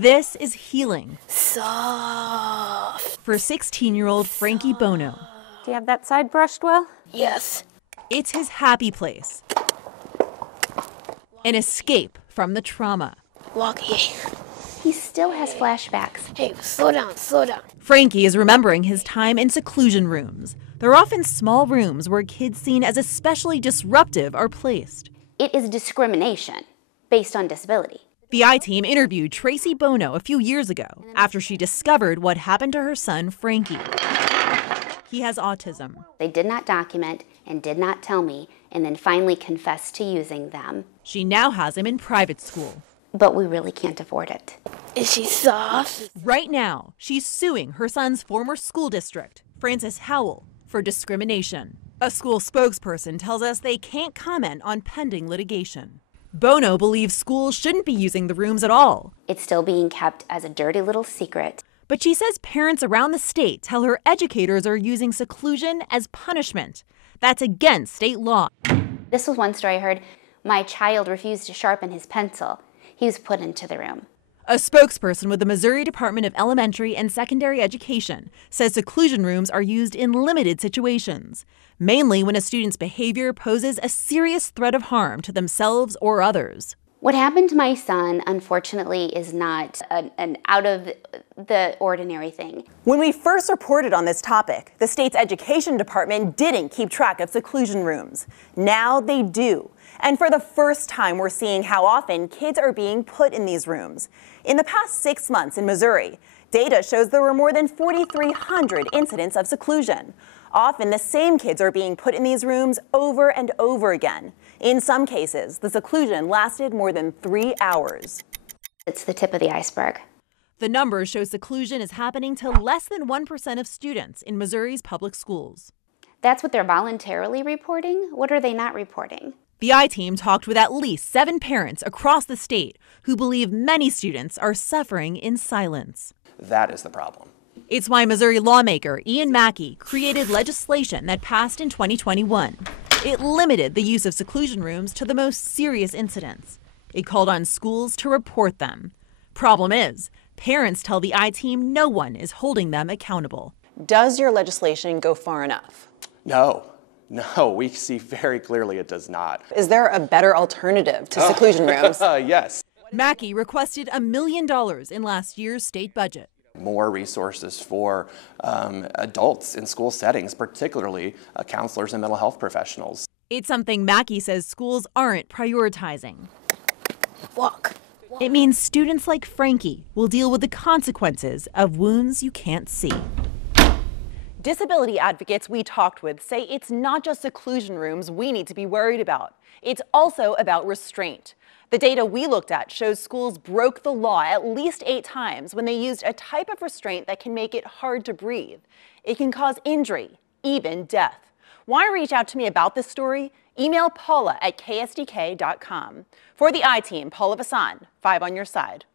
This is healing Soft. for 16-year-old Frankie Bono. Do you have that side brushed well? Yes. It's his happy place. An escape from the trauma. Lucky. He still has flashbacks. Hey, slow down, slow down. Frankie is remembering his time in seclusion rooms. They're often small rooms where kids seen as especially disruptive are placed. It is discrimination based on disability. The I-Team interviewed Tracy Bono a few years ago after she discovered what happened to her son, Frankie. He has autism. They did not document and did not tell me, and then finally confessed to using them. She now has him in private school. But we really can't afford it. Is she soft? Right now, she's suing her son's former school district, Francis Howell, for discrimination. A school spokesperson tells us they can't comment on pending litigation. Bono believes schools shouldn't be using the rooms at all. It's still being kept as a dirty little secret. But she says parents around the state tell her educators are using seclusion as punishment. That's against state law. This was one story I heard. My child refused to sharpen his pencil. He was put into the room. A spokesperson with the Missouri Department of Elementary and Secondary Education says seclusion rooms are used in limited situations, mainly when a student's behavior poses a serious threat of harm to themselves or others. What happened to my son, unfortunately, is not an out of the ordinary thing. When we first reported on this topic, the state's education department didn't keep track of seclusion rooms. Now they do. And for the first time, we're seeing how often kids are being put in these rooms. In the past 6 months in Missouri, data shows there were more than 4,300 incidents of seclusion. Often the same kids are being put in these rooms over and over again. In some cases, the seclusion lasted more than 3 hours. It's the tip of the iceberg. The numbers show seclusion is happening to less than 1% of students in Missouri's public schools. That's what they're voluntarily reporting. What are they not reporting? The I-Team talked with at least 7 parents across the state who believe many students are suffering in silence. That is the problem. It's why Missouri lawmaker Ian Mackey created legislation that passed in 2021. It limited the use of seclusion rooms to the most serious incidents. It called on schools to report them. Problem is, parents tell the I-Team no one is holding them accountable. Does your legislation go far enough? No, we see very clearly it does not. Is there a better alternative to seclusion rooms? Yes. Mackey requested $1 million in last year's state budget. More resources for adults in school settings, particularly counselors and mental health professionals. It's something Mackey says schools aren't prioritizing. Walk. It means students like Frankie will deal with the consequences of wounds you can't see. Disability advocates we talked with say it's not just seclusion rooms we need to be worried about. It's also about restraint. The data we looked at shows schools broke the law at least 8 times when they used a type of restraint that can make it hard to breathe. It can cause injury, even death. Want to reach out to me about this story? Email Paula at ksdk.com. For the I-Team, Paula Vasan, 5 on your side.